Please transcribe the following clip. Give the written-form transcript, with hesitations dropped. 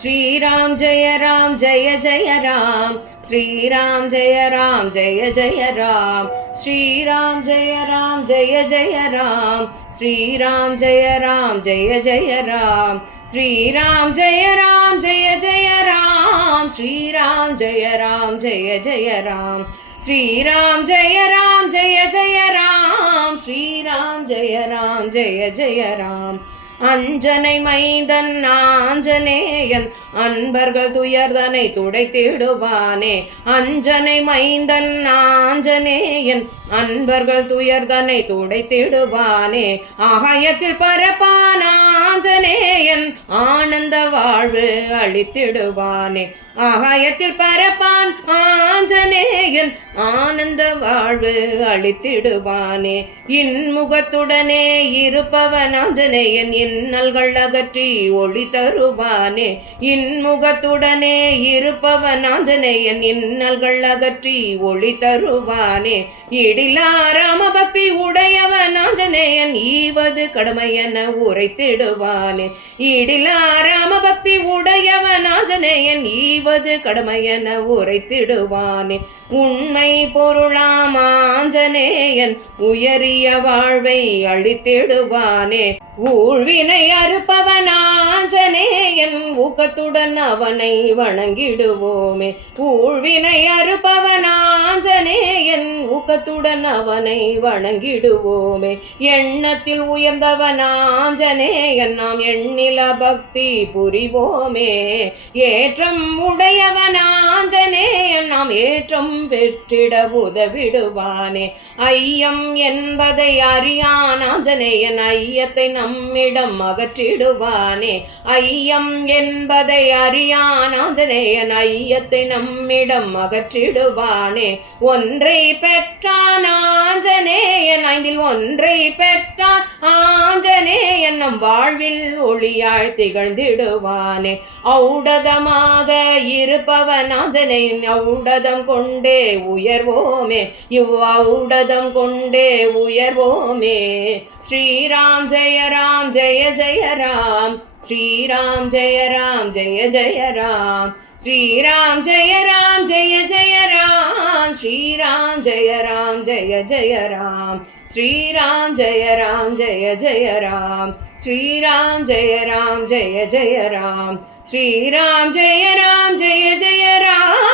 श्रीराम जय राम जय जय राम। श्रीराम जय राम जय जय राम। श्रीराम जय राम जय जय राम। श्रीराम जय राम जय जय राम। श्रीराम जय राम जय जय राम। श्रीराम जय राम जय जय राम। श्रीराम जय राम जय जय राम। श्रीराम जय राम जय जय राम। அஞ்சனை மைந்தன் ஆஞ்சநேயன் அன்பர்கள் துயர்தனை துடைத்திடுவானே. அஞ்சனை மைந்தன் ஆஞ்சநேயன் அன்பர்கள் துயர்தனை துடைத்திடுவானே. ஆகாயத்தில் பரப்பான் ஆஞ்சநேயன் ஆனந்த வாழ்வு அளித்திடுவானே. ஆகாயத்தில் பரப்பான் ஆஞ்சநேயன் ஆனந்த வாழ்வு அளித்திடுவானே. இன்முகத்துடனே இருப்பவன் ஆஞ்சநேயன் இன்னல்கள் அகற்றி ஒளி தருவானே. இன்முகத்துடனே இருப்பவன் ஆஞ்சநேயன் இன்னல்கள் அகற்றி ஒளி தருவானே. இடிலா ராமபக்தி உடையவன் ஆஞ்சநேயன் ஈவது கடமையென உரைத்திடுவானே. இடிலா ராமபக்தி உடையவன் ஆஞ்சநேயன் ஈவது கடமையென உரைத்திடுவானே. உண்மை பொருளாம் ஆஞ்சநேயன் உயரிய வாழ்வை அளித்திடுவானே. ஊழ்வினை அறுப்பவன் ஆஞ்சநேயன் ஊக்கத்துடன் அவனை வணங்கிடுவோமே. ஊழ்வினை அறுப்பவன் ஆஞ்சநேயன் ஊக்கத்துடன் அவனை வணங்கிடுவோமே. எண்ணத்தில் உயர்ந்தவன் ஆஞ்சநேயன் நாம் எண்ணில பக்தி புரிவோமே. ஏற்றம் உடையவன் ஆஞ்சநேயன் நாம் ஏற்றம் பெற்றிட உதவிடுவானே. ஐயம் என்பதை அறியான் ஆஞ்சநேயன் ஐயத்தை நம்மிடம் அகற்றிடுவானே. ஐயம் என்பதை அறியான் ஆஞ்சநேயன் ஐயத்தை நம்மிடம் அகற்றிடுவானே. ஒன்றை பெற்றான் ஆஞ்சநேயன் ஐந்தில் ஒன்றை பெற்றான் ஆஞ்சநேயன் நம் வாழ்வில் ஒளியாய் திகழ்ந்திடுவானே. ஔடதமாக இருப்பவன் ஆஞ்சநேயன் ஔடதம் கொண்டே உயர்வோமே. ஔடதம் கொண்டே உயர்வோமே. श्रीराम जय राम जय जय राम। श्रीराम जय राम जय जय राम। श्रीराम जय राम जय जय राम। श्रीराम जय राम जय जय राम। श्रीराम जय राम जय जय राम। श्रीराम जय राम जय जय राम। श्रीराम जय राम जय जय राम।